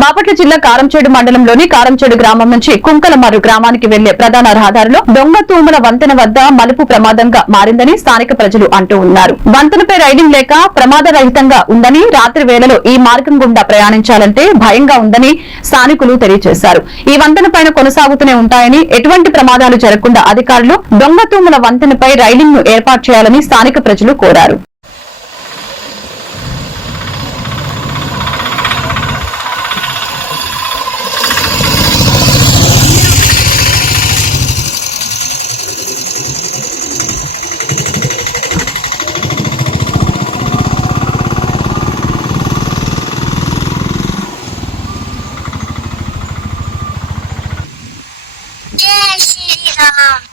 బాపట్ల జిల్లా కారంచేడు మండలంలోని కారంచేడు గ్రామం నుంచి కుంకలమర్రు గ్రామానికి వెళ్లే ప్రధాన రహదారిలో దొంగ తూముల వంతెన వద్ద మలుపు ప్రమాదంగా మారిందని స్థానిక ప్రజలు అంటూ ఉన్నారు. వంతెనపై రైడింగ్ లేక ప్రమాదరహితంగా ఉందని, రాత్రి వేళలో ఈ మార్గం గుండా ప్రయాణించాలంటే భయంగా ఉందని స్థానికులు తెలియజేశారు. ఈ వంతెనపైన కొనసాగుతూనే ఉంటాయని, ఎటువంటి ప్రమాదాలు జరగకుండా అధికారులు దొంగ తూముల వంతెనపై రైడింగ్ ను ఏర్పాటు చేయాలని స్థానిక ప్రజలు కోరారు. जय श्री राम।